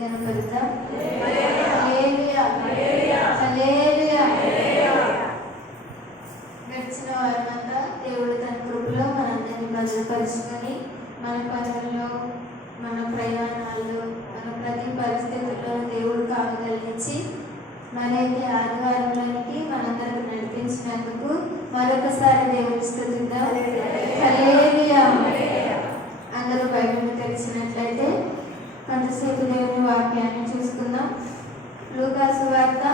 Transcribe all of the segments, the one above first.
కనపడతా. హల్లెలూయా హల్లెలూయా. గడిచిన వారమంతా దేవుడు తన కృపలో మనందరినీ భద్రపరుచుకొని మన పనుల్లో, మన ప్రయాణాల్లో, మన ప్రతి పరిస్థితుల్లో దేవుడు కావగలిగించి మనకి ఆదివారంలోనికి మనందరికి నడిపించినందుకు మరొకసారి దేవుని స్తుతిద్దాం. హల్లెలూయా. అందరూ బైబిల్ తెరిచినట్లయితే కొంతసేపు దేవుని వాక్యాన్ని చూసుకుందాం. లూకా సువార్త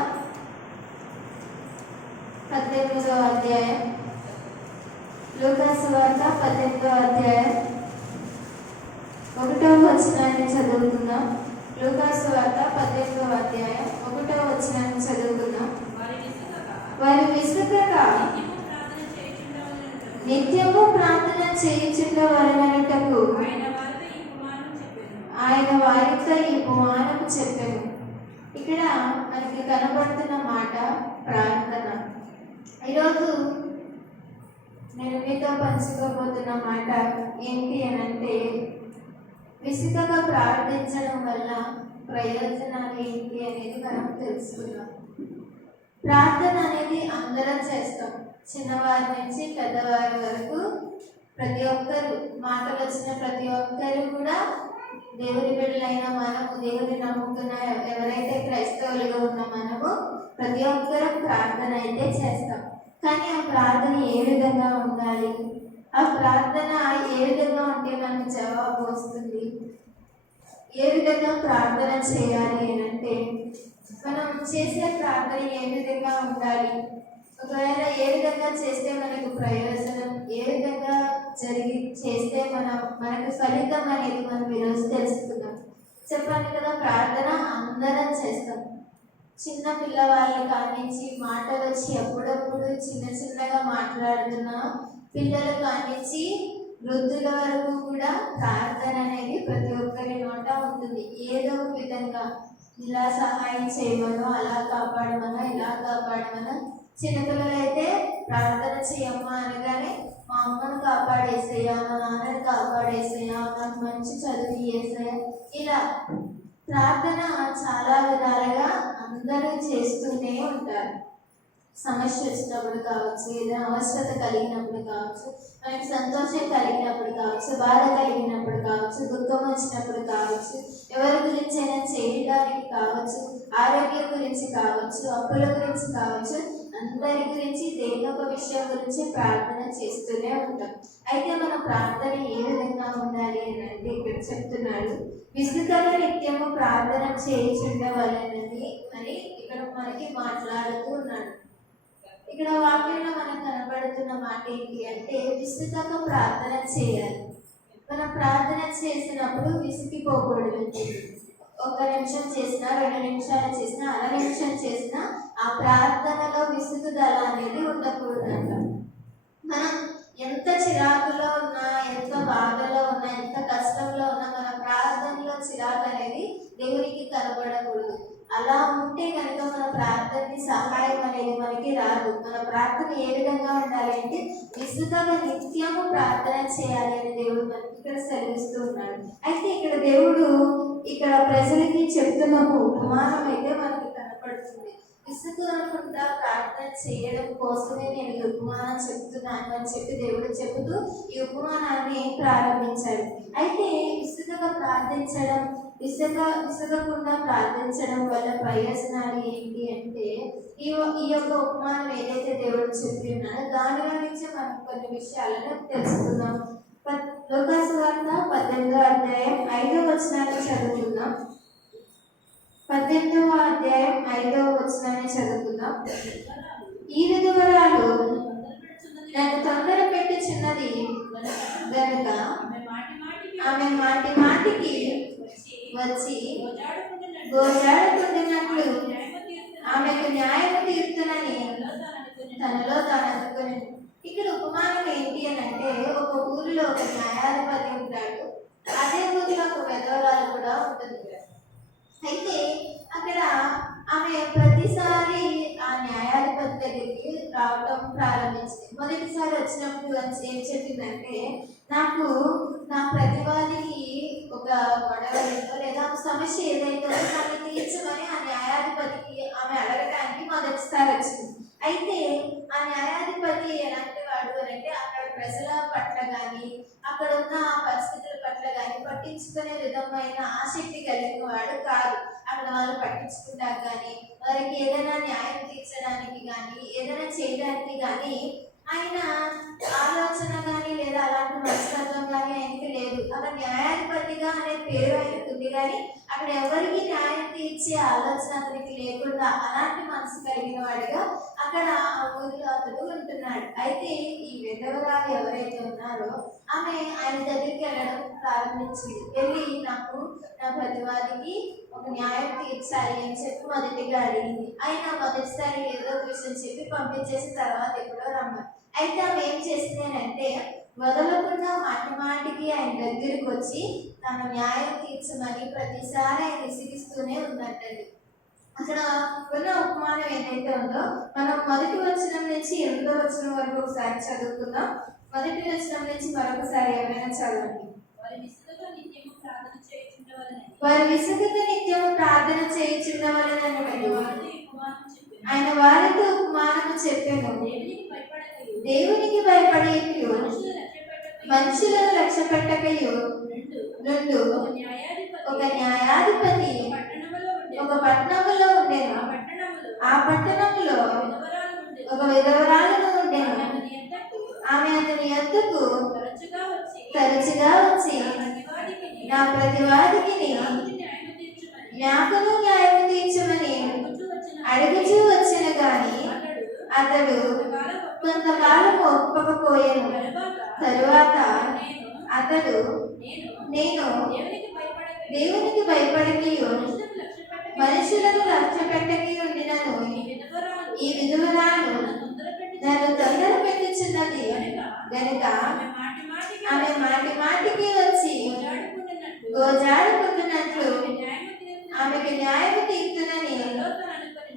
18వ అధ్యాయం. లూకా సువార్త 18వ అధ్యాయం 1వ వచనాన్ని చదువుకుందాం. లూకా సువార్త 18వ అధ్యాయం 1వ వచనాన్ని చదువుకుందాం. వారు విసుగక నిత్యము ప్రార్థన చేయుచుండవలెనటకు ఆయన వారితో ఈ ఉపమానము చెప్పెను. ఇక్కడ మనకి కనబడుతున్న మాట ప్రార్థన. ఈరోజు నేను మీతో పంచుకోబోతున్న మాట ఏంటి అని అంటే, విసుగగా ప్రార్థించడం వల్ల ప్రయోజనాలు ఏంటి అనేది మనం తెలుసుకుందాం. ప్రార్థన అనేది అందరం చేస్తాం, చిన్నవారి నుంచి పెద్దవారి వరకు. ప్రతి ఒక్కరు, మాటలు వచ్చిన ప్రతి ఒక్కరు కూడా దేవుని బిడ్డలైన మనము, దేవుని నమ్ముకున్న ఎవరైతే క్రైస్తవులుగా ఉన్న మనము ప్రతి ఒక్కరూ ప్రార్థన అయితే చేస్తాం. కానీ ఆ ప్రార్థన ఏ విధంగా ఉండాలి, ఆ ప్రార్థన ఏ విధంగా ఉంటే మనకు జవాబు వస్తుంది, ఏ విధంగా ప్రార్థన చేయాలి అని అంటే, మనం చేసే ప్రార్థన ఏ విధంగా ఉండాలి, ఒకవేళ ఏ విధంగా చేస్తే మనకు ప్రయోజనం, ఏ విధంగా చేస్తే మనకు ఫలితం అనేది మనం ఈరోజు తెలుసుకుందాం. చెప్పాను కదా, ప్రార్థన అందరం చేస్తాం. చిన్న పిల్లవాళ్ళ కానించి మాటలు వచ్చి ఎప్పుడప్పుడు చిన్నగా మాట్లాడుతున్న పిల్లల కానించి వృద్ధుల వరకు కూడా ప్రార్థన అనేది ప్రతి ఒక్కరి నోట ఉంటుంది. ఏదో ఒక విధంగా ఇలా సహాయం చేయమనో, అలా కాపాడమనో, ఇలా కాపాడమనో. చిన్నపిల్లలు అయితే ప్రార్థన చేయమ్మా అనగానే మా అమ్మను కాపాడేసేయా, మా నాన్నని కాపాడేసేయా, నాకు మంచి చదువు చేసేయా, ఇలా ప్రార్థన చాలా విధాలుగా అందరూ చేస్తూనే ఉంటారు. సమస్య వచ్చినప్పుడు కావచ్చు, ఏదైనా అవసరత కలిగినప్పుడు కావచ్చు, మనకి సంతోషం కలిగినప్పుడు కావచ్చు, బాధ కలిగినప్పుడు కావచ్చు, దుఃఖం వచ్చినప్పుడు కావచ్చు, ఎవరి గురించి అయినా చేయడానికి కావచ్చు, ఆరోగ్యం గురించి కావచ్చు, అప్పుల గురించి కావచ్చు, అందరి గురించి దేని ఒక విషయం గురించి ప్రార్థన చేస్తూనే ఉంటాం. అయితే మన ప్రార్థన ఏ విధంగా ఉండాలి అని అంటే, ఇక్కడ చెప్తున్నాడు, విసుగగా నిత్యము ప్రార్థన చేయుచుండవలెనని అని ఇక్కడ మనకి మాట్లాడుతూ ఉన్నాడు. ఇక్కడ వాక్యంలో మనకు కనబడుతున్న మాట ఏంటి అంటే, విసుగగా ప్రార్థన చేయాలి. మనం ప్రార్థన చేసినప్పుడు విసిగిపోకూడదు. 1 నిమిషం చేసినా, 2 నిమిషాలు చేసినా, అర నిమిషం చేసినా ఆ ప్రార్థనలో విసుగుదల అనేది ఉండకూడదంట. మనం ఎంత చిరాకులో ఉన్నా, ఎంత బాధలో ఉన్నా, ఎంత కష్టంలో ఉన్నా, మన ప్రార్థనలో చిరాకు అనేది దేవునికి కనబడకూడదు. అలా ఉంటే కనుక మన ప్రార్థనకి సహాయం అనేది మనకి రాదు. మన ప్రార్థన ఏ విధంగా ఉండాలి అంటే, విసుగగా నిత్యము ప్రార్థన చేయాలి అని దేవుడు మనకి ఇక్కడ సెలవిస్తూ ఉన్నాడు. అయితే ఇక్కడ దేవుడు ఇక్కడ ప్రజలకి చెప్తున్న ఉపమానం అయితే మనకి కనపడుతుంది. విసుగకుండా ప్రార్థన చేయడం కోసమే నేను ఈ ఉపమానం చెప్తున్నాను అని చెప్పి దేవుడు చెబుతూ ఈ ఉపమానాన్ని ప్రారంభించాడు. అయితే విసుగగా ప్రార్థించడం, విసుగకుండా ప్రార్థించడం వల్ల ప్రయోజనాలు ఏంటి అంటే, ఈ యొక్క ఉపమానం ఏదైతే దేవుడు చెప్పి ఉన్నాడో దానిలో నుంచి మనం కొన్ని విషయాలను తెలుసుకుందాం. లూకా సువార్త 18వ అధ్యాయం 5వ వచనాన్ని చదువుకుందాం. 18వ అధ్యాయం 5వ వచనాన్ని చదువుకుందాం. ఈ విధవరాలు నన్ను తొందర పెట్టుచున్నది గనుక ఆమె మాటి మాటికి వచ్చి గోజాడుకుంటున్నట్లు ఆమెకు న్యాయం తీర్చునని తనలో తాను అనుకుని. ఇక్కడ ఉపమానం ఏంటి అని అంటే, ఒక ఊరిలో ఒక న్యాయాధిపతి ఉంటాడు, అదే ఊరిలో ఒక విధవరాలు కూడా ఉంటుంది. అయితే అక్కడ ఆమె ప్రతిసారి ఆ న్యాయాధిపతి దగ్గరికి రావటం ప్రారంభించింది. మొదటిసారి వచ్చినప్పుడు ఏం చెప్పిందంటే, నాకు నా ప్రతివాదికి ఒక గొడవ ఏదో లేదా సమస్య ఏదైతే దాన్ని తీర్చమని ఆ న్యాయాధిపతికి ఆమె అడగడానికి మొదటిసారి వచ్చింది. అయితే ఆ న్యాయాధిపతి ఎలాంటి వాడు అని అంటే, అక్కడ ప్రజల పట్ల కానీ అక్కడ ఉన్న పరిస్థితుల పట్ల కానీ పట్టించుకునే విధమైన ఆసక్తి కలిగిన వాడు కాదు. అక్కడ వాళ్ళు పట్టించుకుంటారు కానీ వారికి ఏదైనా న్యాయం తీర్చడానికి కానీ ఏదైనా చేయడానికి కానీ ఆయన ఆలోచన కానీ లేదా అలాంటి మనస్తత్వం కానీ ఆయనకి లేదు. అక్కడ న్యాయాధిపతిగా అనే పేరు ఆయనకు ఉంది కానీ అక్కడ ఎవరికి న్యాయం తీర్చే ఆలోచన అతనికి లేకుండా అలాంటి మనసు కలిగిన వాడిగా అక్కడ ఆ ఊరిలో అతడు ఉంటున్నాడు. అయితే ఈ విధవరాలు ఎవరైతే ఉన్నారో ఆమె ఆయన దగ్గరికి వెళ్ళడం ప్రారంభించింది. వెళ్ళి నాకు నా ప్రతివాదికి ఒక న్యాయం తీర్చాలి అని చెప్పి మొదటిగా అడిగింది. ఆయన మొదటిసారి ఏదో ఒక విషయం చెప్పి పంపించేసిన తర్వాత ఎప్పుడో రమ్మని. అయితే ఆమె ఏం చేసిందేనంటే వదలకుండా మాటి మాటికి ఆయన దగ్గరికి వచ్చి తన న్యాయం తీర్చమని ప్రతిసారి ఆయన విసిగిస్తూనే ఉన్నట్టండి. అక్కడ ఉన్న ఉపమానం ఏదైతే ఉందో మనం మొదటి వచనం నుంచి 8వ వచనం వరకు ఒకసారి చదువుకుందాం. మొదటి వచనం నుంచి మరొకసారి ఏమైనా చదవండి. వారి విసుగక నిత్యము ప్రార్థన చేయుచుండవలెనని ఆయన వారితో ఉపమానము చెప్పెను. దేవునికి భయపడేయు మనుషులను లక్ష్యపెట్టకయు నుండు ఒక న్యాయాధిపతి ఒక పట్టణములో ఉండేను. ఆ పట్టణములో ఒక విధవరాలను ఉండేను. ఆమె అతని యొద్దకు తరచుగా వచ్చి నా ప్రతివాదికి నాకును న్యాయం తీర్చమని అడుగుచూ వచ్చిన గాని అతడు కొంతకాలం ఒప్పకపోయాను. తరువాత అతడు నేను దేవునికి భయపడకయు మనుషులను లక్ష్యపెట్టకి ఉండినను ఈ విధవరాలు నన్ను తొందర పెట్టుచున్నది గనుక ఆమె మాటి మాటికి వచ్చి గోజాడుకుంటున్నట్లు ఆమెకు న్యాయం తీర్చునని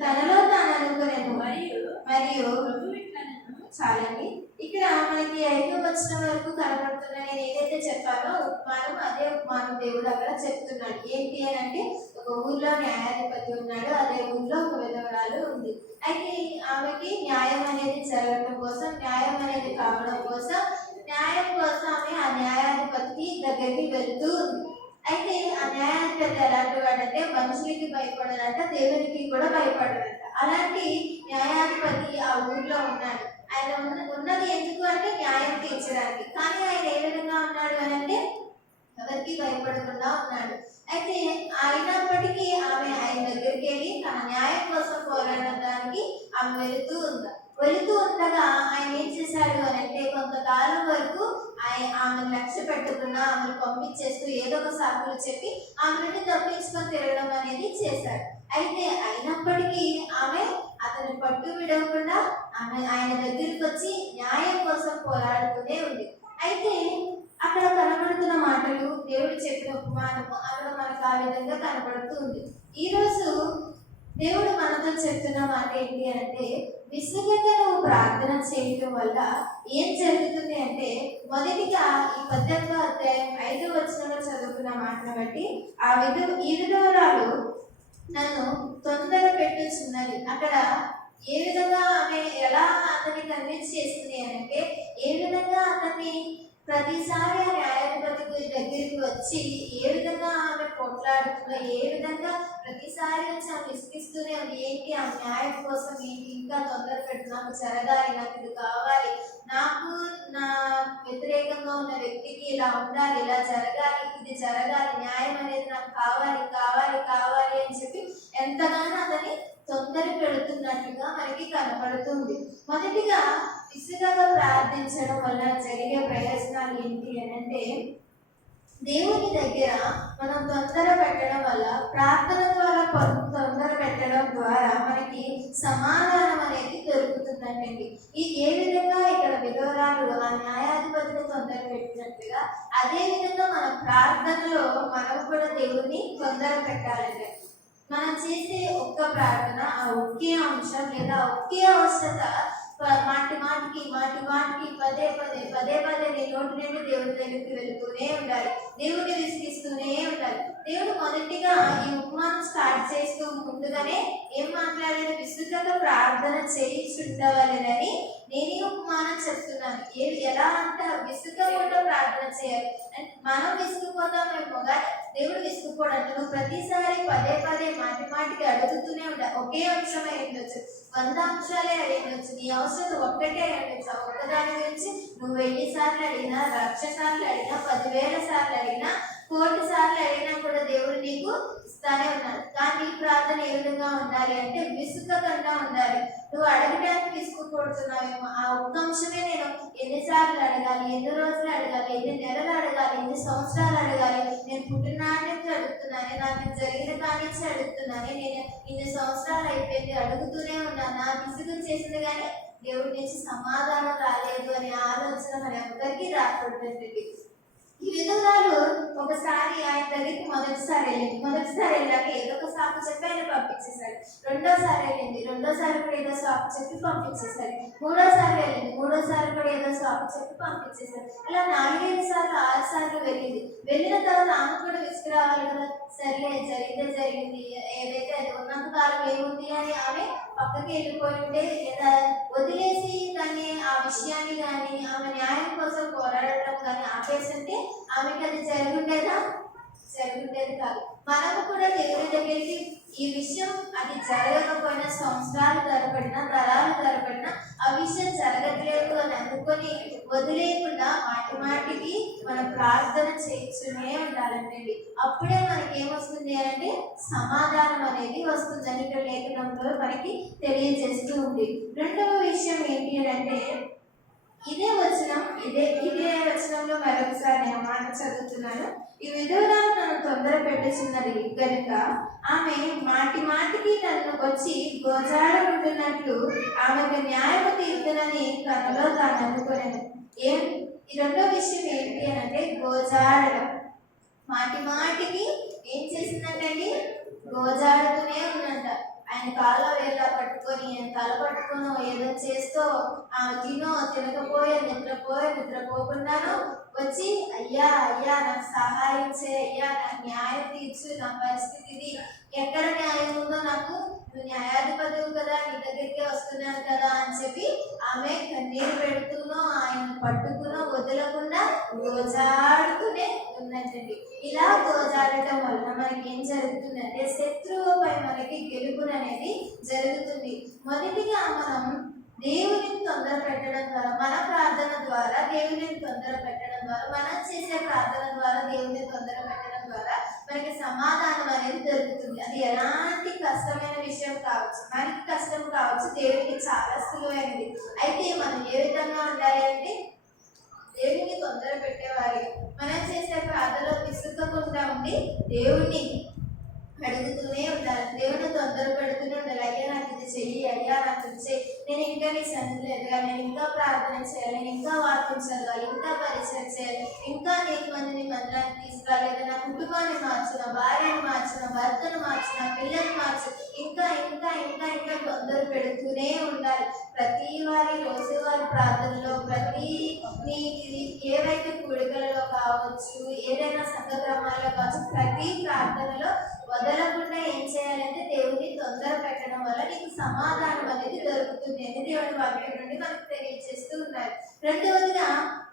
తనలో తాను అనుకునేను. మరియు చాలండి. ఇక్కడ మనకి 5వ వచనం వరకు కనబడుతున్న నేను ఏదైతే చెప్పానో ఉపమానం, అదే ఉపమానం దేవుడు అక్కడ చెప్తున్నాడు. ఏంటి అని అంటే, ఒక ఊర్లో న్యాయాధిపతి ఉన్నాడు, అదే ఊర్లో ఒక విధవరాలు ఉంది. అయితే ఆమెకి న్యాయం అనేది జరగడం కోసం, న్యాయం అనేది కావడం కోసం, న్యాయం కోసం ఆమె ఆ న్యాయాధిపతి దగ్గరికి వెళ్తూ ఉంది. అయితే ఆ న్యాయాధిపతి ఎలాంటి వాడంటే మనుషులకి భయపడాలంట, దేవునికి కూడా భయపడాలంట. అలాంటి న్యాయాధిపతి ఆ ఊర్లో ఉన్నాడు. ఆయన ఉన్నది ఎందుకు అంటే న్యాయం తీర్చడానికి. కానీ ఆయన ఏ విధంగా ఉన్నాడు అని అంటే ఎవరికి భయపడకుండా ఉన్నాడు. అయితే అయినప్పటికీ ఆమె ఆయన దగ్గరికి వెళ్ళి తన న్యాయం కోసం పోరాడడానికి ఆమె వెళుతూ ఉండగా ఆయన ఏం చేశాడు అని అంటే కొంతకాలం వరకు ఆమెను లక్ష్య పెట్టకుండా ఆమెను పంపించేస్తూ ఏదో ఒక సాకులు చెప్పి ఆమె నుండి తప్పించుకొని తిరగడం అనేది చేశాడు. అయితే అయినప్పటికీ ఆమె అతని పట్టు విడవకుండా ఆమె ఆయన దగ్గరికి వచ్చి న్యాయం కోసం పోరాడుతూనే ఉంది. అయితే అక్కడ కనబడుతున్న మాటలు, దేవుడు చెప్పిన ఉపమానము అక్కడ మనకు ఆ విధంగా కనబడుతూ ఉంది. ఈరోజు దేవుడు మనతో చెప్తున్న మాట ఏంటి అంటే, విసుగక నువ్వు ప్రార్థన చేయటం వల్ల ఏం జరుగుతుంది అంటే, మొదటిగా ఈ 18వ అధ్యాయం 5వ వచనంలో చదువుకున్న మాటను బట్టి ఈ విధవరాలు నన్ను తొందర పెట్టుచున్నది. అక్కడ ఏ విధంగా ఆమె ఎలా అతన్ని కన్విన్స్ చేస్తుంది అంటే, ఏ విధంగా అతన్ని ప్రతిసారి ఆ న్యాయాధిపతి దగ్గరికి వచ్చి ఏ విధంగా ఆమె పోట్లాడుతుందో, ఏ విధంగా ప్రతిసారి వచ్చి ఆమె విసిగిస్తూనే ఉంది. ఏంటి ఆ న్యాయం కోసం ఏంటి ఇంకా తొందర పెట్టు, నాకు జరగాలి, నాకు ఇది కావాలి, నాకు నా వ్యతిరేకంగా ఉన్న వ్యక్తికి ఇలా ఉండాలి, ఇలా జరగాలి, ఇది జరగాలి, న్యాయం అనేది నాకు కావాలి కావాలి కావాలి అని చెప్పి ఎంతగానో అతని తొందర పెడుతున్నట్టుగా మనకి కనపడుతుంది. మొదటిగా విసుగగా ప్రార్థించడం వల్ల జరిగే ప్రయోజనాలు ఏంటి అని అంటే, దేవుని దగ్గర మనం తొందర పెట్టడం వల్ల, ప్రార్థన ద్వారా తొందర పెట్టడం ద్వారా మనకి సమాధానం అనేది దొరుకుతుందండి. ఇది ఏ విధంగా ఇక్కడ విధవరాలు ఆ న్యాయాధిపతిని తొందర పెట్టినట్టుగా, అదే విధంగా మన ప్రార్థనలో మనం కూడా దేవుని తొందర పెట్టాలండి. మనం చేసే ఒక్క ప్రార్థన, ఆ ఒకే అంశం లేదా ఒకే అవసరత మాటి మాటికి పదే నీ నోటి నుండి దేవుడి దగ్గరికి వెళుతూనే ఉండాలి. దేవుడిని విసిగిస్తూనే ఉండాలి. దేవుడు మొదటిగా ఈ ఉపమానం స్టార్ట్ చేస్తూ ముందుగానే ఏం మాట్లాడారు? విస్తృతంగా ప్రార్థన చేయించుండవాలని నేను ఈ ఉపమానం చెప్తున్నాను. ఎలా అంట విసుగకుండా ప్రార్థన చేయాలి. అంటే మనం విసుగుపోతామేమో కానీ దేవుడు విసుగుపోవడం. నువ్వు ప్రతిసారి పదే మాటికి అడుగుతూనే ఉంటా. ఒకే అంశమే ఉండొచ్చు, 100 అంశాలే అడిగొచ్చు, నీ అవసరం ఒక్కటే అడగచ్చు. ఆ ఒక్కదాని గురించి నువ్వు 1000 సార్లు అడిగినా, 1,00,000 సార్లు అడిగినా, 10,000 సార్లు అడిగినా, 1,00,00,000 సార్లు అడిగినా కూడా దేవుడు నీకు ఇస్తానే ఉన్నాడు. కానీ నీ ప్రార్థన ఏ విధంగా ఉండాలి అంటే విసుగకుండా ఉండాలి. నువ్వు అడగడానికి విసుగుపడుతున్నావేమో, ఆ ఒక్క అంశమే నేను ఎన్నిసార్లు అడగాలి, ఎన్ని రోజులు అడగాలి, ఎన్ని నెలలు అడగాలి, ఎన్ని సంవత్సరాలు అడగాలి, నేను పుట్టినాటి నుంచి అడుగుతున్నానే, నాకు జరిగిన కానించి అడుగుతున్నానే, నేను ఇన్ని సంవత్సరాలు అయిపోయింది అడుగుతూనే ఉన్నాను, నాకు విసుగు చేసింది కానీ దేవుడి నుంచి సమాధానం రాలేదు అనే ఆలోచన మన అందరికీ రాకూడదండి. ఈ విధురాలు ఒకసారి ఆయన దగ్గరికి మొదటిసారి వెళ్ళాక ఏదో ఒక సాకు చెప్పి ఆయన పంపించేశాడు. రెండోసారి కూడా ఏదో సాకు చెప్పి పంపించేశాడు. మూడోసారి కూడా ఏదో సాకు చెప్పి పంపించేశాడు. అలా 4-5 సార్లు 6 సార్లు వెళ్ళిన తర్వాత ఆమె కూడా విసుగు రావాలి కదా. సర్లే, జరిగింది, ఏదైతే అది ఉన్నంత కాలం ఏముంది అని ఆమె పక్కకి వెళ్ళిపోయి ఉంటే, లేదా వదిలేసి దాన్ని, ఆ విషయాన్ని కానీ ఆమె న్యాయం కోసం పోరాడటం కానీ ఆపేస్తుంటే ఆమెకి అది జరుగుండేది కాదు. మనము కూడా దేవుడి దగ్గరికి ఈ విషయం అది జరగకపోయినా, సంవత్సరాలు తరబడినా, తరాలు తరబడినా ఆ విషయం జరగట్లేదు అని అనుకొని వదిలేయకుండా మాటికి మన ప్రార్థన చేస్తూనే ఉండాలండి. అప్పుడే మనకి ఏమొస్తుంది అంటే సమాధానం అనేది వస్తుందని ఇక్కడ లేఖనంలో మనకి తెలియజేస్తూ ఉంది. రెండవ విషయం ఏంటి అంటే ఇదే వచనంలో మరొకసారి నేను మాట చదువుతున్నాను. ఈ విధురాలు నన్ను తొందర పెట్టుచున్నది కనుక ఆమె మాటికి నన్ను వచ్చి గోజాడుకుంటున్నట్లు ఆమెకు న్యాయము తీర్చునని తనలో తాను అనుకున్నాను. ఈ రెండో విషయం ఏంటి అని అంటే గోజాడడం. మాటికి ఏం చేసిందంటండి? గోజాడుతూనే ఉందంట. ఆయన కాళ్ళ వేళ్ళ పట్టుకొని, ఆయన తల పట్టుకునో ఏదో చేస్తూ నిద్రపోకుండాను వచ్చి అయ్యా నాకు సహాయం చేయ, అయ్యా నాకు న్యాయం తీర్చు, నా పరిస్థితి ఇది, ఎక్కడ న్యాయం ఉందో నాకు, నువ్వు న్యాయాధిపతివు కదా, నీ దగ్గరికి వస్తున్నాను కదా అని చెప్పి ఆమె కన్నీరు పెడుతూనో ఆయన పట్టుకునో వదలకుండా గోజాడుతూనే ఉందంటండి. ఇలా గోజాడటం వలన మనకి ఏం జరుగుతుందంటే శత్రువుపై మనకి గెలుపుననేది జరుగుతుంది. మొదటిగా మనం దేవుని తొందర పెట్టడం ద్వారా, మన ప్రార్థన ద్వారా దేవుని తొందర పెట్టడం ద్వారా, మనం చేసే ప్రార్థన ద్వారా దేవుని తొందర పెట్టడం ద్వారా మనకి సమాధానం అనేది దొరుకుతుంది. అది ఎలాంటి కష్టమైన విషయం కావచ్చు, మనకి కష్టం కావచ్చు, దేవుడికి చాలా సులువైనది. అయితే మనం ఏ విధంగా ఉండాలి అంటే దేవుడిని తొందర పెట్టేవారి, మనం చేసే ప్రార్థనలో విసుగకుండా ఉండి దేవుడిని అడుగుతూనే ఉండాలి. దేవుడిని తొందర పెడుతూనే ఉండాలి. అయ్యా నాకు ఇది చెయ్యి, అయ్యా నాకు ఇది చెయ్యి, నేను ఇంకా నీ సన్నిధిలో ఎదగాలి, నేను ఇంకా ప్రార్థన చేయాలి, నేను ఇంకా వాక్యం చదవాలి, ఇంకా పరిచయం చేయాలి, ఇంకా అనేక మందిని మందిరానికి తీసుకురాలేదు, నా కుటుంబాన్ని మార్చు, నా భార్యను మార్చు, నా భర్తను మార్చు, నా పిల్లల్ని మార్చు, ఇంకా తొందర పెడుతూనే ఉండాలి. ప్రతి వారి రోజువారి ప్రార్థనలో, ప్రతి ఏవైతే కూడికలలో కావచ్చు, ఏదైనా సంఘ క్రమాల్లో కావచ్చు, ప్రతి ప్రార్థనలో వదలకుండా ఏం చేయాలంటే దేవుడిని తొందర పెట్టడం వల్ల నీకు సమాధానం అనేది దొరుకుతుంది అని దేవుడి వాక్యం నుండి మనకు తెలియజేస్తూ ఉన్నారు. రెండవదిగా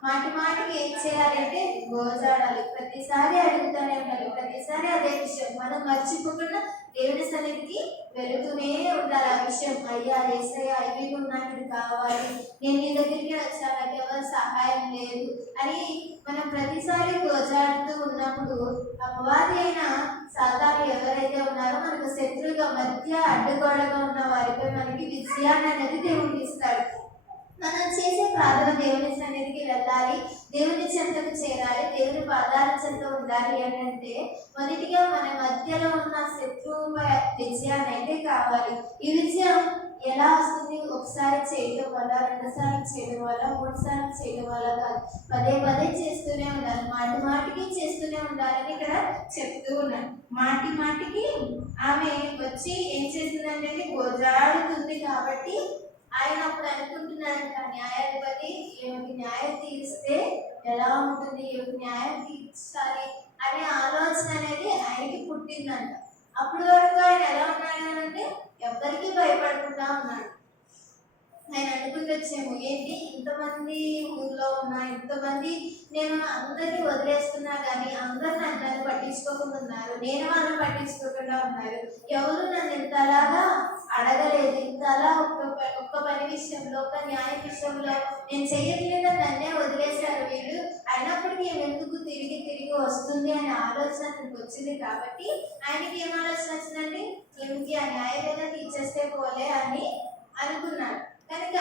మాటికి ఏం చేయాలంటే గోజాడాలి. ప్రతిసారి అడుగుతూనే ఉండాలి. ప్రతిసారి అదే విషయం మనం మర్చిపోకుండా దేవుడి సన్నిధికి వెళుతూనే ఉండాలి. ఆ విషయం, అయ్యా యేసయ్యా ఇవి నాకు ఇది కావాలి, నేను నీ దగ్గరికి వచ్చాను, నాకు ఎవరు సహాయం లేదు అని మనం ప్రతిసారి గోజాడుతూ ఉన్నప్పుడు అపవాది అయిన సాతాను ఎవరైతే ఉన్నారో మనకు శత్రువుగా మధ్య అడ్డుగోడగా ఉన్న వారిపై మనకి విజయాన్ని అనేది దేవుడు ఇస్తాడు. మనం చేసే ప్రార్థన దేవుని సన్నిధికి వెళ్ళాలి, దేవుని చెంతకు చేరాలి, దేవుని పాదాల చెంత ఉండాలి అని అంటే మొదటిగా మన మధ్యలో ఉన్న శత్రువుపై విజయాన్ని అయితే కావాలి. ఈ విజయం ఎలా వస్తుంది? ఒకసారి చేయడం వల్ల, రెండుసార్లు చేయడం వల్ల, మూడుసార్లు చేయడం వల్ల కాదు, పదే పదే చేస్తూనే ఉండాలి, మాటి మాటికి చేస్తూనే ఉండాలని ఇక్కడ చెప్తూ ఉన్నాను. మాటి మాటికి ఆమె వచ్చి ఏం చేస్తుందంటే గోజాడుతుంది. కాబట్టి ఆయన అప్పుడు అనుకుంటున్నాడు, న్యాయాధిపతి ఈమెకి న్యాయం తీరిస్తే ఎలా ఉంటుంది, ఈమెకి న్యాయం తీర్చాలి అనే ఆలోచన అనేది ఆయనకి పుట్టిందంట. అప్పటి వరకు ఆయన ఎలా ఉన్నాడు అంటే ఎవరికి భయపడకుండా ఉన్నాడు. ఆయన అనుకుంటొచ్చేమో, ఏంటి ఇంతమంది ఊర్లో ఉన్నా, ఇంతమంది నేను అందరినీ వదిలేస్తున్నా కానీ అందరు నన్ను పట్టించుకోకుండా ఉన్నారు, నేను వాళ్ళని పట్టించుకోకుండా ఉన్నారు, ఎవరు నన్ను ఇంతలాగా అడగలేదు, ఇంతలా ఒక్క పని విషయంలో, ఒక న్యాయ విషయంలో నేను చెయ్యట్లేదని నన్నే వదిలేశారు వీళ్ళు, అయినప్పటికీ ఎందుకు తిరిగి తిరిగి వస్తుంది అనే ఆలోచన నాకు వచ్చింది. కాబట్టి ఆయనకి ఏం ఆలోచన వచ్చిందండి? ఈమెకి ఆ న్యాయం ఏదో తీర్చేస్తే పోలే అని అనుకున్నాడు. కనుక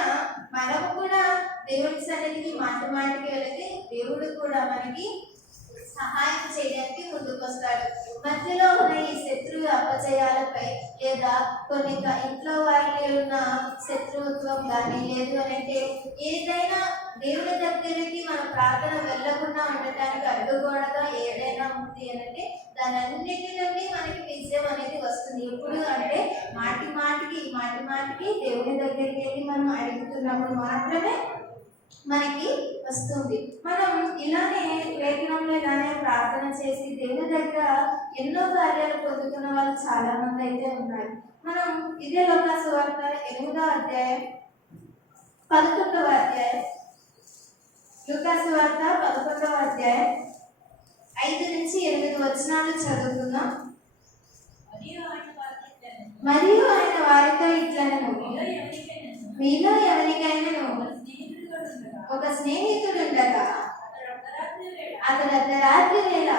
మనము కూడా దేవుడి సన్నిధికి మాటి మాటికి వెళితే దేవుడు కూడా మనకి సహాయం చేయడానికి ముందుకు వస్తాడు. మధ్యలో ఉన్న ఈ శత్రువు అపజయాలపై లేదా కొన్ని ఇంట్లో వారిలో ఉన్న శత్రుత్వం కానీ, లేదు అంటే ఏదైనా దేవుడి దగ్గరికి మన ప్రార్థన వెళ్ళకుండా ఉండటానికి అడ్డుగోడగా ఏదైనా ఉంది అంటే దాని అన్నిటి నుండి మనకి విజయం అనేది వస్తుంది. ఎప్పుడు అంటే మాటి మాటికి దేవుడి దగ్గరికి వెళ్ళి మనం అడుగుతున్నప్పుడు మాత్రమే మనకి వస్తుంది. మనం ఇలానే లేఖనంలో ఇలానే ప్రార్థన చేసి దేవుని దగ్గర ఎన్నో కార్యాలు పొందుతున్న వాళ్ళు చాలా మంది అయితే ఉన్నారు. మనం ఇదే లోకాసు వార్త 8వ అధ్యాయం 11వ అధ్యాయం, లూకాసు వార్త 11వ అధ్యాయం 5 నుంచి 8 వచనాలు చదువుకుందాం. మరియు ఆయన వారితో ఇట్లనెను, మీలో ఎవరికైనా ఒక స్నేహితుడుండగా అతడు అర్ధరాత్రి వేళ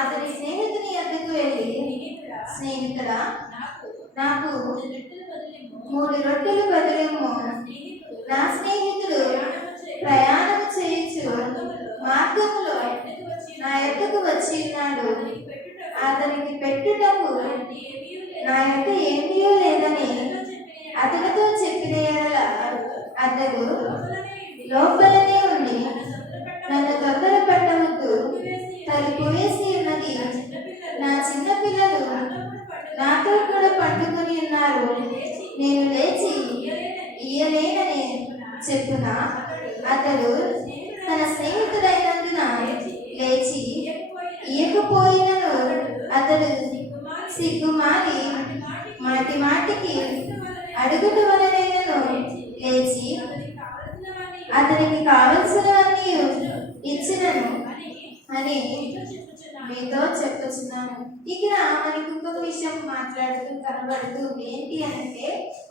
అతడి స్నేహితుని యొద్దకు వెళ్ళి, స్నేహితుడా, నాకు 3 రొట్టెలు బదులిమ్ము, నా స్నేహితుడు ప్రయాణము చేయుచు మార్గములో నా యొద్దకు వచ్చి ఉన్నాడు, అతనికి పెట్టుటకు నా యొక్క ఏమీ లేదని అతనితో చెప్పిన యెడల అతడు లోపలనే ఉండి, నన్ను తొందర పెట్టవద్దు, తలుపు వేసి ఉన్నది, నా చిన్న పిల్లలు నాతో కూడా పట్టుకుని ఉన్నారు, నేను లేచి ఇయ్యలేనని చెప్పున అతడు తన స్నేహితుడైనందున లేచి ఇయ్యకపోయినను అతడు సిగ్గుమాలి మాటికి అడుగుట వలనైనను లేచి అతనికి కావలసినవన్నీ ఇచ్చినను అని మీతో చెప్పుచున్నాను. ఇక్కడ మనకి ఇంకొక విషయం మాట్లాడుతూ కనబడుతూ ఏంటి అంటే,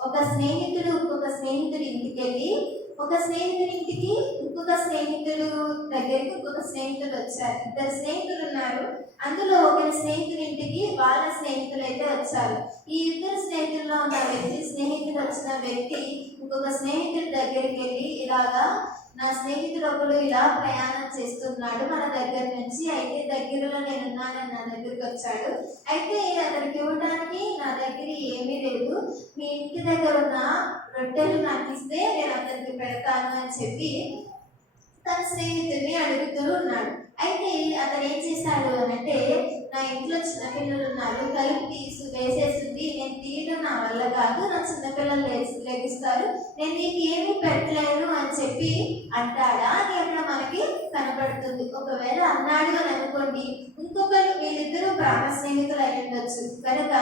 ఒక స్నేహితుడు ఇంకొక స్నేహితుడి ఇంటికి వెళ్ళి, ఒక స్నేహితుడి ఇంటికి ఇంకొక స్నేహితుడు దగ్గరికి ఇంకొక స్నేహితుడు వచ్చారు. 2 స్నేహితులు ఉన్నారు. అందులో ఒకరి స్నేహితుడి ఇంటికి వాళ్ళ స్నేహితులు అయితే వచ్చారు. ఈ 2 స్నేహితుల్లో ఉన్న స్నేహితుడు వచ్చిన వ్యక్తి ఇంకొక స్నేహితుడి దగ్గరికి వెళ్ళి, ఇలాగా నా స్నేహితుడు ఒకడు ఇలా ప్రయాణం చేస్తున్నాడు మన దగ్గర నుంచి, అయితే దగ్గరలో నేను ఉన్నానని నా దగ్గరికి వచ్చాడు, అయితే అతనికి ఇవ్వడానికి నా దగ్గర ఏమీ లేదు, మీ ఇంటి దగ్గర ఉన్న రొట్టెలు నాకు ఇస్తే నేను అతనికి పెడతాను అని చెప్పి తన స్నేహితుడిని అడుగుతూ ఉన్నాడు. అయితే అతను ఏం చేశాడు అంటే, నా ఇంట్లో చిన్నపిల్లలు ఉన్నారు, తలుపు వేసేస్తుంది, నేను తీయడం నా వల్ల కాదు, నా చిన్నపిల్లలు లెగిస్తారు, నేను నీకు ఏమీ పెట్టలేను అని చెప్పి అంటాడా అని అక్కడ మనకి కనబడుతుంది. ఒకవేళ అన్నాడు అని అనుకోండి, ఇంకొకరు వీళ్ళిద్దరూ ప్రాణ స్నేహితులు అయి ఉండొచ్చు, కనుక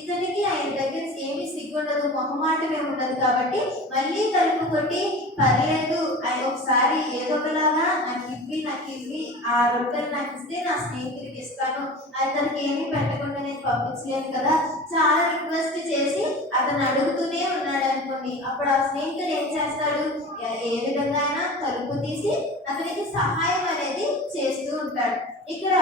ఇతనికి ఆయన దగ్గర ఏమీ సిగ్గుండదు, మొహమాటమే ఉండదు, కాబట్టి మళ్ళీ తలుపు కొట్టి పర్లేదు ఆయన ఒకసారి ఏదో ఒకలాగా నాకు ఇవ్వి ఆ రొట్టెలు నాకు ఇస్తే నా స్నేహితుడికి ఇస్తాను, అతనికి ఏమీ పెట్టకుండా నేను పంపించలేను కదా, చాలా రిక్వెస్ట్ చేసి అతను అడుగుతూనే ఉన్నాడు అనుకోండి, అప్పుడు ఆ స్నేహితుడు ఏం చేస్తాడు, ఏ విధంగా అయినా తలుపు తీసి అతనికి సహాయం అనేది చేస్తూ ఉంటాడు. ఇక్కడ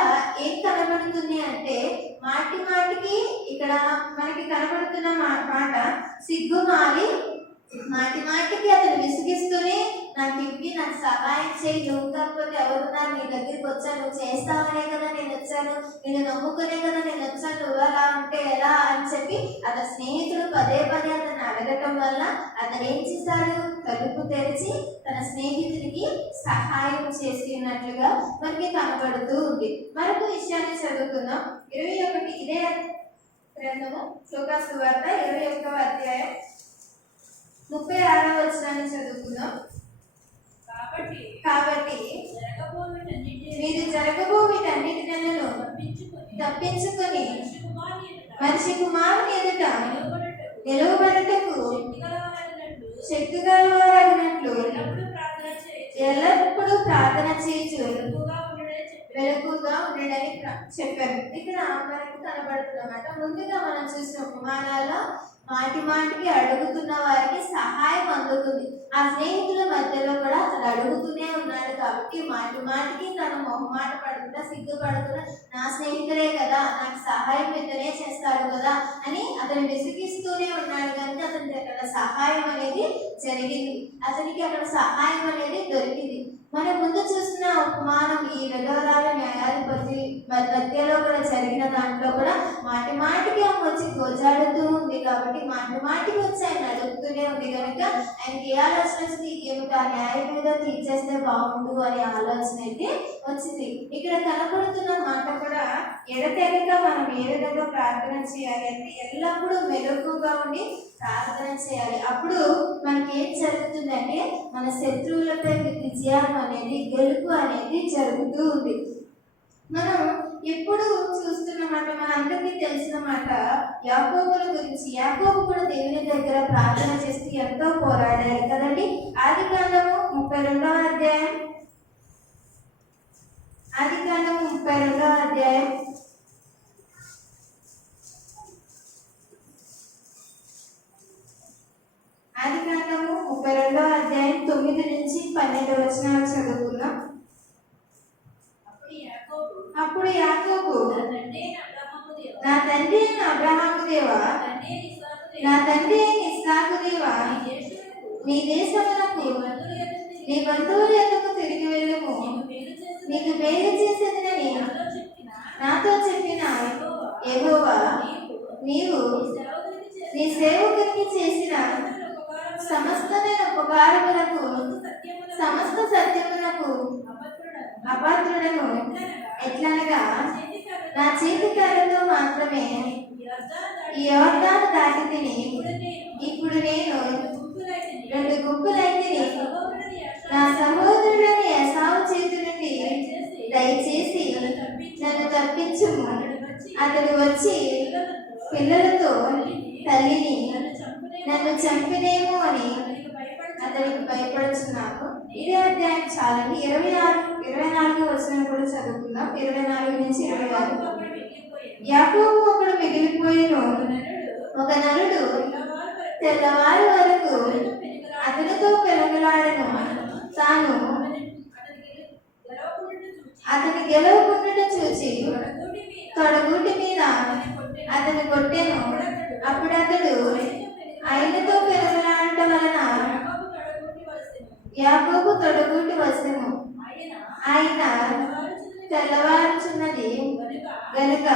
ఏం కనబడుతుంది అంటే, మాటికి ఇక్కడ మనకి కనబడుతున్న మాట సిగ్గుమాలి మాటికి అతను విసిగిస్తూనే, నాకు ఇవ్వి, నాకు సహాయం చేయి, నువ్వు కాకపోతే ఎవరున్నారు, నీ దగ్గరికి వచ్చాను, నువ్వు చేస్తావనే కదా నేను వచ్చాను, నేను నమ్ముకునే కదా నేను వచ్చాను, నువ్వు అలా ఉంటే ఎలా అని చెప్పి అతని స్నేహితుడు పదే అతను అడగటం వల్ల అతను ఏం చేశాడు? తలుపు తెరిచి తన స్నేహితుడికి సహాయం చేసినట్లుగా మనకి కనబడుతూ ఉంది. మరొక విషయాన్ని చదువుకుందాం. 21 ఇదే గ్రంథము లూకా సువార్త 21వ అధ్యాయం 36వ వచనాన్ని చదువుకుందాం. కాబట్టి మీరు జరగబో వీటన్నిటినను తప్పించుకొని మనిషి కుమారుని ఎదుట నిలువబడుటకు శక్తి గలవారగినట్లు ఎల్లప్పుడూ ప్రార్థన చేయుచు వెలుగుగా ఉండడని చెప్పారు. ఇక్కడ మనకు కనబడుతున్నమాట. ముందుగా మనం చూసిన ఉపమానాల్లో మాటి మాటికి అడుగుతున్న వారికి సహాయం అందుతుంది. ఆ స్నేహితుల మధ్యలో కూడా అతను అడుగుతూనే ఉన్నాడు కాబట్టి మాటి మాటికి తను మొహమాట పడకుండా సిగ్గుపడకుండా నా స్నేహితుడే కదా, నాకు సహాయం ఇతనే చేస్తాడు కదా అని అతను విసిగిస్తూనే ఉన్నాడు. కనుక అతనికి అక్కడ సహాయం అనేది జరిగింది, అతనికి అక్కడ సహాయం అనేది దొరికింది. మనం ముందు చూసిన ఉపమానం ఈ విధవరాల న్యాయాధిపతి మధ్యలో కూడా జరిగిన దాంట్లో కూడా మాటి మాటికి ఆమె వచ్చి గోజాడుతూ ఉంది కాబట్టి మాటి మాటికి వచ్చి ఆయన అడుగుతూనే ఉంది. కనుక ఆయనకి ఏ ఆలోచన వచ్చింది? ఏమిటి ఆ న్యాయం మీద తీర్చేస్తే బాగుండు అనే ఆలోచన అయితే వచ్చింది. ఇక్కడ కనపడుతున్న మాట కూడా ఎడతెగక మనం ఏ విధంగా ప్రార్థన చేయాలి అంటే ఎల్లప్పుడూ మెలకుగా ఉండి ప్రార్థన చేయాలి. అప్పుడు మనకి ఏం జరుగుతుందంటే మన శత్రువులపై విజయం అనేది, గెలుపు అనేది జరుగుతూ ఉంది. మనం ఎప్పుడు చూస్తున్నమాట, మనందరికీ తెలిసిన మాట యాకోబుల గురించి. యాకోబు కూడా దేవుని దగ్గర ప్రార్థన చేస్తూ ఎంతో పోరాడాడు కదండి. ఆదికాండము 32వ అధ్యాయం 32వ అధ్యాయం 9 నుంచి 12 వచనాలు చదువుకుందాం. అప్పుడు యాకోబు నా తండ్రి అయిన అబ్రహాము దేవా, నా తండ్రి అయిన ఇస్సాకు దేవా, నీ దేశమునకు నీ బంధువుల యొద్దకు తిరిగి వెళ్ళుము, నీకు మేలు చేసేదనని నాతో చెప్పిన యెహోవా నీవు నీ సేవకునికి చేసిన సమస్తమైన ఉపకారములకు సమస్త సత్యమునకు అపాత్రుడను. ఎట్లనగా నా చేతి కర్రతో మాత్రమే ఈ యోర్దాను దాటి తిని ఇప్పుడు నేను 2 గుంపులైతిని. నా సహోదరుడని ఏశావు చేతి నుండి దయచేసి నన్ను తప్పించుము. అతడు వచ్చి పిల్లలతో తల్లిని నన్ను చంపినేమో అని అతనికి భయపడుచున్నాను. ఇదే అధ్యాయం చాలండి. 24 వచనం కూడా చదువుకుందాం. 24 నుంచి 26. యాకోబు ఒకడు మిగిలిపోయిన ఒక నరుడు తెల్లవారు వరకు అతనితో పెరగలాడను. తాను అతని గెలవకుండుట చూచి తొడగూటి మీద అతను కొట్టెను. అప్పుడు అతడు ఆయనతో పెరగలాడటం వలన యాకోబు తొడగూటి వసెను. ఆయన తెల్లవారుచున్నది గనుక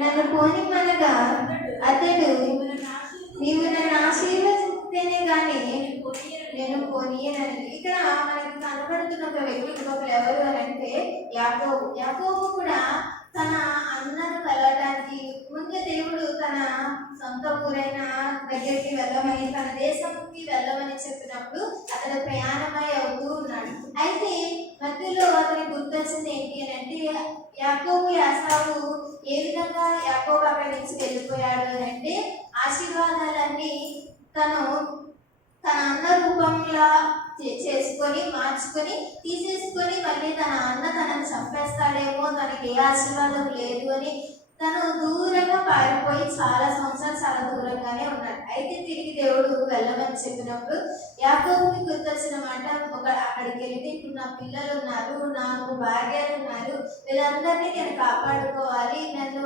నన్ను పోనిమ్మనగా అతడు నీవు నన్ను ఆశీర్వదిస్తేనే గాని నేను పోనీయనని. ఇక్కడ మనకి కనబడుతున్న ఒక వ్యక్తి ఇంకొకరు ఎవరు అని అంటే యాకోబు. యాకోబు కూడా తన అన్నను కలవడానికి ముందు దేవుడు తన సొంత ఊరైన దగ్గరికి వెళ్ళమని, తన దేశంకి వెళ్ళమని చెప్పినప్పుడు అతను ప్రయాణమై అవుతూ ఉన్నాడు. అయితే మధ్యలో అతని గుర్తొచ్చింది ఏంటి అని అంటే యాకోబు ఏశావు ఏ విధంగా యాకోబు అక్కడి నుంచి వెళ్ళిపోయాడు అని అంటే ఆశీర్వాదాలన్నీ తను తన అన్న రూపంలా చేసుకొని మార్చుకొని తీసేసుకొని మళ్ళీ తన అన్న తనను చంపేస్తాడేమో, తనకి ఏ ఆశీర్వాదం లేదు అని తను దూరంగా పారిపోయి చాలా సంవత్సరాలు చాలా దూరంగానే ఉన్నాడు. అయితే తిరిగి దేవుడు వెళ్ళమని చెప్పినప్పుడు యాకోబుకి గుర్తొచ్చిన మాట, అక్కడికి వెళ్తే ఇప్పుడు నా పిల్లలు ఉన్నారు, నాకు భార్యలు ఉన్నారు, వీళ్ళందరినీ నేను కాపాడుకోవాలి, నన్ను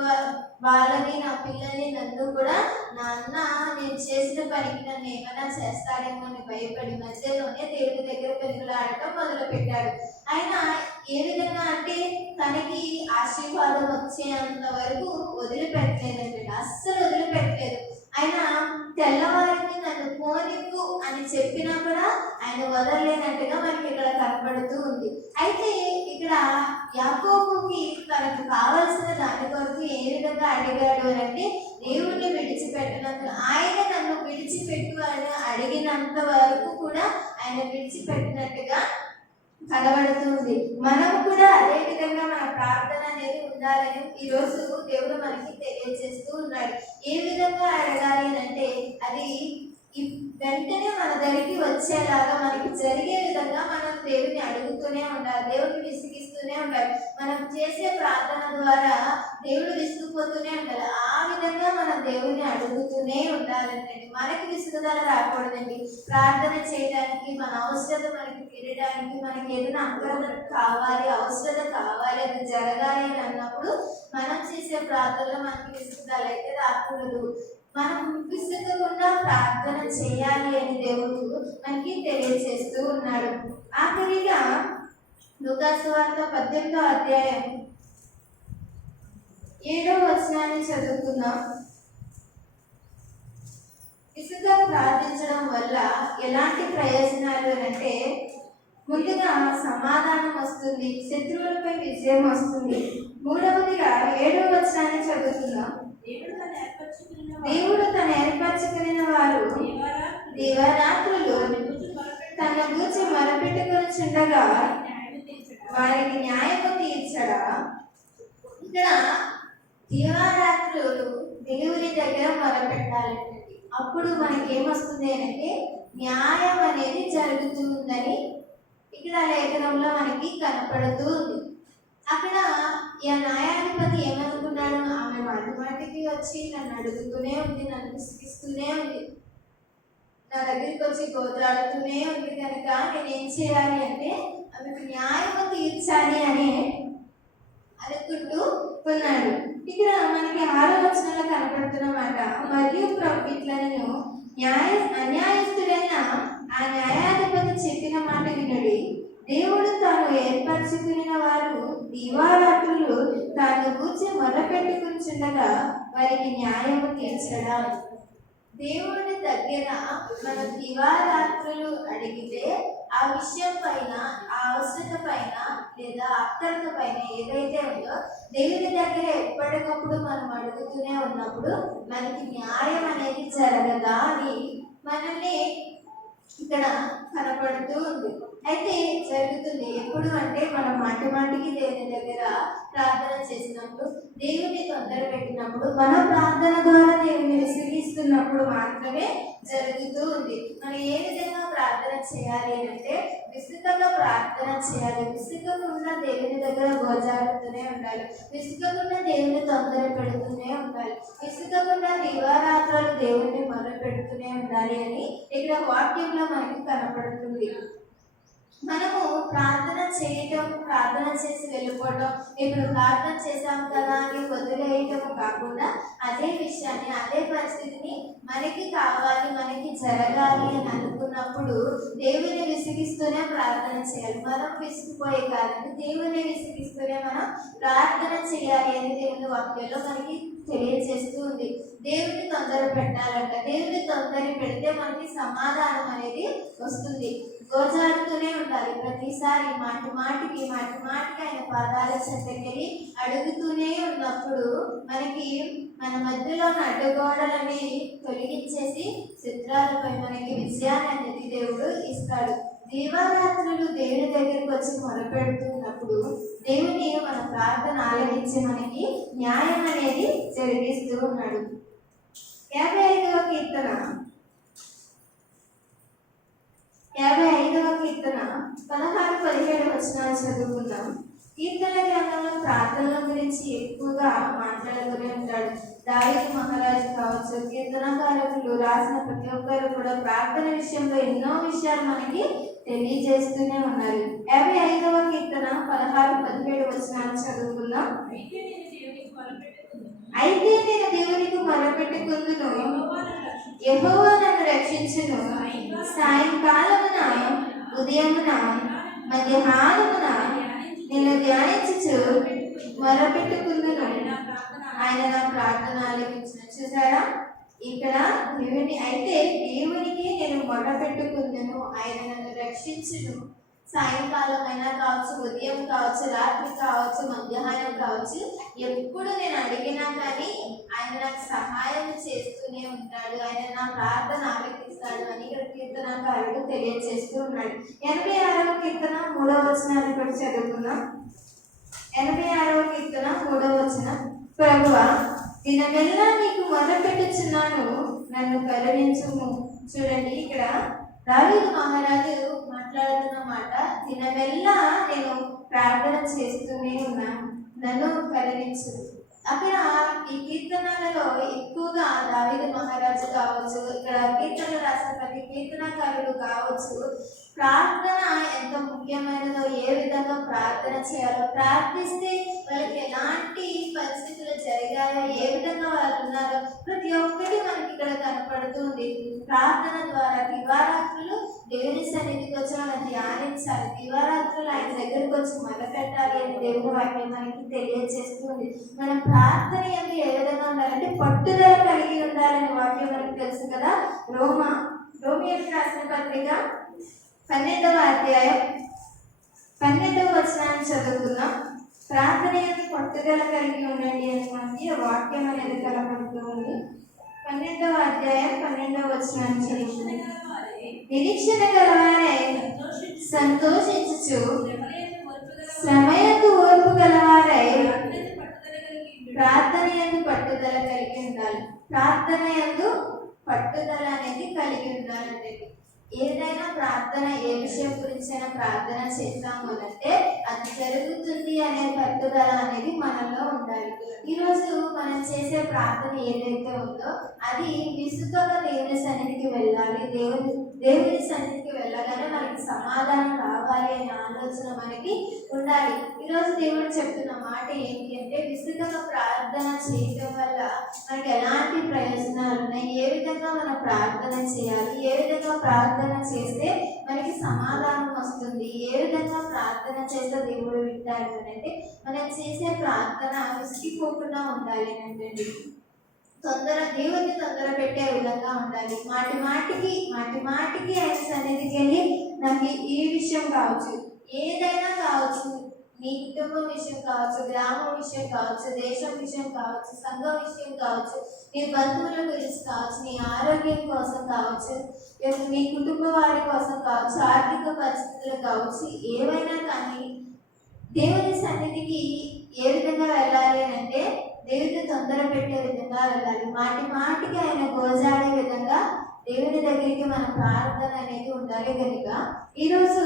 వాళ్ళని నా పిల్లల్ని నన్ను కూడా నా అన్న నేను చేసిన పనికి నన్ను ఏమైనా చేస్తాడేమో అని భయపడి మధ్యలోనే దేవుడి దగ్గర పెరుగులాడటం మొదలు పెట్టాడు. ఆయన ఏ విధంగా అంటే తనకి ఆశీర్వాదం వచ్చేంత వరకు వదిలిపెట్టలేదండి, అస్సలు వదిలిపెట్టలేదు. ఆయన తెల్లవారికి కూడా ఆయన వదలలేనట్టుగా మనకి ఇక్కడ కనబడుతూ ఉంది. అయితే ఇక్కడ యాకోబుకి తనకు కావలసిన దాని కొరకు ఏ విధంగా అడిగాడు అని అంటే, దేవుణ్ణి విడిచిపెట్టినంత, ఆయన నన్ను విడిచిపెట్టు అని అడిగినంత వరకు కూడా ఆయన విడిచిపెట్టినట్టుగా కనబడుతుంది. మనం కూడా అదే విధంగా మన ప్రార్థన అనేది ఉండాలని ఈరోజు దేవుడు మనకి తెలియజేస్తూ ఉన్నాడు. ఏ విధంగా అడగాలి అంటే అది వెంటనే మన దగ్గరికి వచ్చేలాగా మనకి జరిగే విధంగా మనం దేవుని అడుగుతూనే ఉండాలి, దేవుడిని విసిగిస్తూనే ఉండాలి. మనం చేసే ప్రార్థన ద్వారా దేవుడు విసిగిపోతూనే ఉండాలి. ఆ విధంగా మనం దేవుని అడుగుతూనే ఉండాలండి. మనకి విసుగుదల రాకూడదండి. ప్రార్థన చేయడానికి, మన అవసరత మనకి తీరడానికి, మనకి ఏదైనా అంకరత కావాలి, అవసరత కావాలి, అది జరగాలి అని అన్నప్పుడు మనం చేసే ప్రార్థనలో మనకి విసుగుదల అయితే రాకూడదు. మనం విసుగకుండా ప్రార్థన చేయాలి అని దేవుడు మనకి తెలియజేస్తూ ఉన్నాడు. ఆఖరిగా లూకా సువార్త 18వ అధ్యాయం 7వ వచనాన్ని చదువుకుందాం. విసుగ ప్రార్థించడం వల్ల ఎలాంటి ప్రయోజనాలు అంటే, ముందుగా సమాధానం వస్తుంది, శత్రువులపై విజయం వస్తుంది. మూడవదిగా 7వ వచనాన్ని చదువుకుందాం. దేవుడు తన ఏర్పరచుకున్న వారు దివారాత్రులు తన గూర్చి మొరపెట్టుకొనుచుండగా వారికి న్యాయము తీర్చడా. ఇక్కడ దివారాత్రులు దేవుని దగ్గర మొరపెట్టాలండి. అప్పుడు మనకి ఏమొస్తుంది అంటే న్యాయం అనేది జరుగుతుందని ఇక్కడ లేఖనంలో మనకి కనపడుతూ ఉంది. అక్కడ ఈ న్యాయాధిపతి ఏమనుకున్నాడు, ఆమె మాటికి వచ్చి నన్ను అడుగుతూనే ఉంది, నన్ను విసిగిస్తూనే ఉంది, నా దగ్గరికి వచ్చి గోత్రాడుతూనే ఉంది, కనుక నేనేం చేయాలి అంటే ఆమెకు న్యాయము తీర్చాలి అని అనుకుంటూ ఉన్నాడు. ఇక్కడ మనకి 6వ వచనంలో కనపడుతున్నమాట, మరియు ఇట్లను అన్యాయస్తుడైన ఆ న్యాయాధిపతి చెప్పిన మాట వినుడి. దేవుడు తాను ఏర్పరచుకున్న వారు దివారాత్రులు తాను కూర్చి మొరపెట్టుకుంటుండగా వారికి న్యాయము తీర్చడం. దేవుడి దగ్గర మన దివారాత్రులు అడిగితే ఆ విషయం పైన, ఆ అవసరత పైన లేదా అక్కరత పైన ఏదైతే ఉందో దేవుడి దగ్గర ఎప్పటికప్పుడు మనం అడుగుతూనే ఉన్నప్పుడు మనకి న్యాయం అనేది జరగదా అని మనల్ని ఇక్కడ కనపడుతూ ఉంది. అయితే జరుగుతుంది ఎప్పుడు అంటే మనం మాటికి దేవుని దగ్గర ప్రార్థన చేసినప్పుడు, దేవుని తొందర పెట్టినప్పుడు, మన ప్రార్థన ద్వారా దేవుని విసిగిస్తున్నప్పుడు మాత్రమే జరుగుతూ ఉంది. మనం ఏ విధంగా ప్రార్థన చేయాలి అంటే విసుగగా ప్రార్థన చేయాలి. విసుగకుండా దేవుని దగ్గర గోజాడుతూనే ఉండాలి. విసుగకుండా దేవుని తొందర పెడుతూనే ఉండాలి. విసుగకుండా దివారాత్రాలు దేవుని మొదలు పెడుతూనే ఉండాలి అని ఇక్కడ వాక్యంలో మనకి కనపడుతుంది. మనము ప్రార్థన చేయటం, ప్రార్థన చేసి వెళ్ళిపోవటం, ఇప్పుడు ప్రార్థన చేశాం కదా అని వదిలేయటం కాకుండా అదే విషయాన్ని, అదే పరిస్థితిని మనకి కావాలి, మనకి జరగాలి అని అనుకున్నప్పుడు దేవుని విసిగిస్తూనే ప్రార్థన చేయాలి. మనం విసిగిపోయే కాదండి, దేవుని విసిగిస్తూనే మనం ప్రార్థన చేయాలి అని దేవుని వాక్యంలో మనకి తెలియజేస్తూ ఉంది. దేవుని తొందర పెట్టాలంట. దేవుని తొందర పెడితే మనకి సమాధానం అనేది వస్తుంది. గోజాడుతూనే ఉండాలి. ప్రతిసారి మాటికి ఆయన పాదాల చెంతకెళ్ళి అడుగుతూనే ఉన్నప్పుడు మనకి మన మధ్యలో అడ్డుగోడలని తొలగించేసి శత్రువులపై మనకి విజయాన్ని అనేది దేవుడు ఇస్తాడు. దీవారాత్రులు దేవుని దగ్గరికి వచ్చి మొరపెడుతున్నప్పుడు దేవుని మన ప్రార్థన ఆలకించి మనకి న్యాయం అనేది జరిగిస్తూ ఉన్నాడు. 55వ కీర్తన 16-17 వచనాలు చదువుకుందాం. కీర్తన గ్రంథంలో ప్రార్థనల గురించి ఎక్కువగా మాట్లాడుతూనే ఉంటాడు. దావీదు మహారాజు కావచ్చు, కీర్తనకారులు రాసిన ప్రతి ఒక్కరు కూడా ప్రార్థన విషయంలో ఎన్నో విషయాలు మనకి తెలియజేస్తూనే ఉన్నారు. 55వ కీర్తన 16-17 వచనాలు చదువుకుందాం. అయితే నేను దేవునికి మొరపెట్టుకుందును, యెహోవా నన్ను రక్షించును. సాయంకాలమున, ఉదయమున, మధ్యాహ్నమున నేను ధ్యానించుచు మొరపెట్టుకుందును, ఆయన నా ప్రార్థన ఆలకించును. చూసారా, ఇక్కడ దేవునికి నేను మొరపెట్టుకుందును, ఆయన నన్ను రక్షించును. సాయంకాలం అయినా కావచ్చు, ఉదయం కావచ్చు, రాత్రి కావచ్చు, మధ్యాహ్నం కావచ్చు, ఎప్పుడు నేను అడిగినా కానీ ఆయన నాకు సహాయం చేస్తూనే ఉంటాడు. ఆయన నా ప్రార్థన ఆలకిస్తాడు అని ఇక్కడ కీర్తనకారుడు తెలియజేస్తూ ఉన్నాడు. 86వ కీర్తన 3వ వచనాన్ని కూడా చదువుకుందాం. 86వ కీర్తన 3వ వచనం. ప్రభువా, దినమెల్లా నీకు మొరపెట్టుచున్నాను, నన్ను కరుణించుము. చూడండి, ఇక్కడ దావీదు మహారాజు మాట్లాడుతున్న మాట, దినమెల్లా నేను ప్రార్థన చేస్తూనే ఉన్నాను, నన్ను కరుణించు. అక్కడ ఈ కీర్తనలలో ఎక్కువగా దావీదు మహారాజు కావచ్చు, ఇక్కడ కీర్తనలు రాసిన ప్రతి కీర్తనకారుడు కావచ్చు, ప్రార్థన ఎంత ముఖ్యమైనదో, ఏ విధంగా ప్రార్థన చేయాలో, ప్రార్థిస్తే వాళ్ళకి ఎలాంటి పరిస్థితులు జరిగాయో, ఏ విధంగా వాళ్ళు ఉన్నారో ప్రతి ఒక్కటి మనకి ఇక్కడ కనపడుతుంది. ప్రార్థన ద్వారా దివారాత్రులు దేవుని సన్నిధికి వచ్చి మనం ధ్యానించాలి, దివారాత్రులు ఆయన దగ్గరికి వచ్చి మొదలుపెట్టాలి అని దేవుని వాక్యం మనకి తెలియజేస్తుంది. మనం ప్రార్థన అంటే ఏ విధంగా ఉండాలంటే పట్టుదల కలిగి ఉండాలని వాక్యం మనకు తెలుసు కదా. రోమియోకి రాసిన పత్రిక 12వ అధ్యాయం 12వ వచనాన్ని చదువుకుందాం. ప్రార్థన యొక్క పట్టుదల కలిగి ఉండండి అని మనకి వాక్యం అనేది కనపడుతుంది. 12వ అధ్యాయం 12వ వచనాన్ని చదువుకుందాం. నిరీక్షణ గలవారే సంతోషించుచు, శ్రమయందు ఓర్పు గలవారై ప్రార్థన యందు పట్టుదల కలిగి ఉండాలి. ప్రార్థన యందు పట్టుదల అనేది కలిగి ఉండాలంటే, ఏదైనా ప్రార్థన ఏ విషయం గురించైనా ప్రార్థన చేస్తాము అంటే అది జరుగుతుంది అనే పట్టుదల అనేది మనలో ఉండాలి. ఈరోజు మనం చేసే ప్రార్థన ఏదైతే ఉందో అది విసుగగా దేవుని సన్నిధికి వెళ్ళాలి. దేవుని సన్నిధికి వెళ్ళగానే మనకి సమాధానం రావాలి అనే ఆలోచన మనకి ఉండాలి. ఈరోజు దేవుడు చెప్తున్న మాట ఏంటి అంటే, విసుగగా ప్రార్థన చేయడం వల్ల మనకి ఎలాంటి ప్రయోజనాలు ఉన్నాయి, ఏ విధంగా మనం ప్రార్థన చేయాలి, ఏ విధంగా ప్రార్థన చేస్తే మనకి సమాధానం వస్తుంది, ఏ విధంగా ప్రార్థన చేస్తే దేవుడు వింటాడు అని అంటే, మనం చేసే ప్రార్థన విసిగిపోకుండా ఉండాలి అంటే, దేవుడిని తొందర పెట్టే విధంగా ఉండాలి. మాటి మాటికి ఆయన సన్నిధికి వెళ్ళి నాకు ఈ విషయం కావచ్చు, ఏదైనా కావచ్చు, నీ కుటుంబం విషయం కావచ్చు, గ్రామం విషయం కావచ్చు, దేశం విషయం కావచ్చు, సంఘం విషయం కావచ్చు, నీ బంధువుల గురించి కావచ్చు, నీ ఆరోగ్యం కోసం కావచ్చు, నీ కుటుంబ వారి కోసం కావచ్చు, ఆర్థిక పరిస్థితులు కావచ్చు, ఏవైనా కానీ దేవుని సన్నిధికి ఏ విధంగా వెళ్ళాలి అంటే దేవుడిని తొందర పెట్టే విధంగా వెళ్ళాలి. మాటికి ఆయన గోజాడే విధంగా దేవుని దగ్గరికి మన ప్రార్థన అనేది ఉండాలి. కనుక ఈరోజు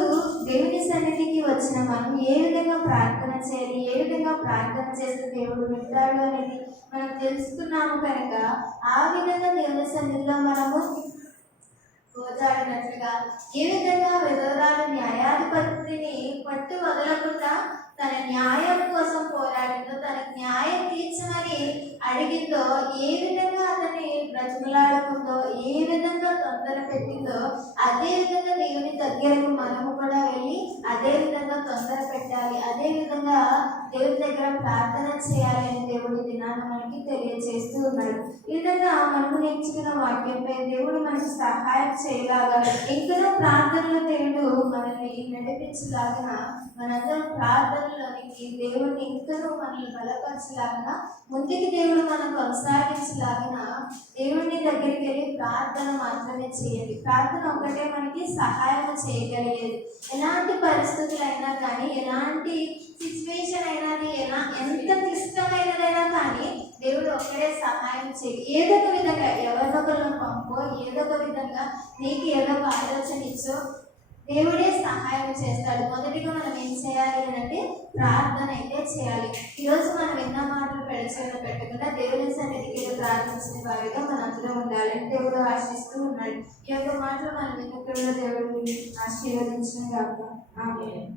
దేవుని సన్నిధికి వచ్చిన మనం ఏ విధంగా ప్రార్థన చేయాలి, ఏ విధంగా ప్రార్థన చేస్తే దేవుడు వింటాడు అనేది మనం తెలుసుకున్నాము. కనుక ఆ విధంగా దేవుని సన్నిధిలో మనము గోజాడినట్లుగా, ఏ విధంగా విధవరాలు న్యాయాధిపతిని పట్టు వదలకుండా తన న్యాయం కోసం పోరాడిందో, తన న్యాయం తీర్చమని అడిగిందో, ఏ విధంగా అతన్ని బ్రతిమలాడుకుందో, ఏ విధంగా తొందర పెట్టిందో, అదే విధంగా దేవుని దగ్గరకు మనము కూడా వెళ్ళి అదే విధంగా తొందర పెట్టాలి, అదే విధంగా దేవుని దగ్గర ప్రార్థన చేయాలి అని దేవుడి దినాన్ని మనకి తెలియజేస్తూ ఉన్నాడు. ఈ విధంగా మనకు నేర్చుకున్న వాక్యంపై దేవుడు మనకి సహాయం చేయలాగా, ఇంకా ప్రార్థనలో దేవుడు మనల్ని నడిపించలాగా, మనందరం ప్రార్థనలోనికి దేవుడిని ఇంకా మనల్ని బలపరచలాగా, ముందుకి దేవుడు మనం కొనసాగించలాగా దేవుడిని దగ్గరికి వెళ్ళి ప్రార్థన మాత్రమే చేయండి. ప్రార్థన ఒకటే మనకి సహాయం చేయగలిగేది. ఎలాంటి పరిస్థితులైనా కానీ, ఎలాంటి సిచ్యువేషన్ అయినా, ఎంత క్లిష్టమైనదైనా కానీ దేవుడు ఒక్కడే సహాయం చేయి. ఏదో ఒక విధంగా ఎవరినొకరిని పంపో, ఏదో ఒక విధంగా నీకు ఏదో ఒక ఆలోచన ఇచ్చో దేవుడే సహాయం చేస్తాడు. మొదటిగా మనం ఏం చేయాలి అంటే ప్రార్థన అయితే చేయాలి. ఈరోజు మనం విన్న మాటలు పెట్టకుండా దేవుని సన్నిధికి ప్రార్థించిన వారిగా మనందరం ఉండాలని దేవుడు ఆశిస్తూ ఉన్నాడు. ఈ యొక్క మాటలు మనం విన్నప్పుడు దేవుడు ఆశీర్వదించిన కాక ఆమేన్.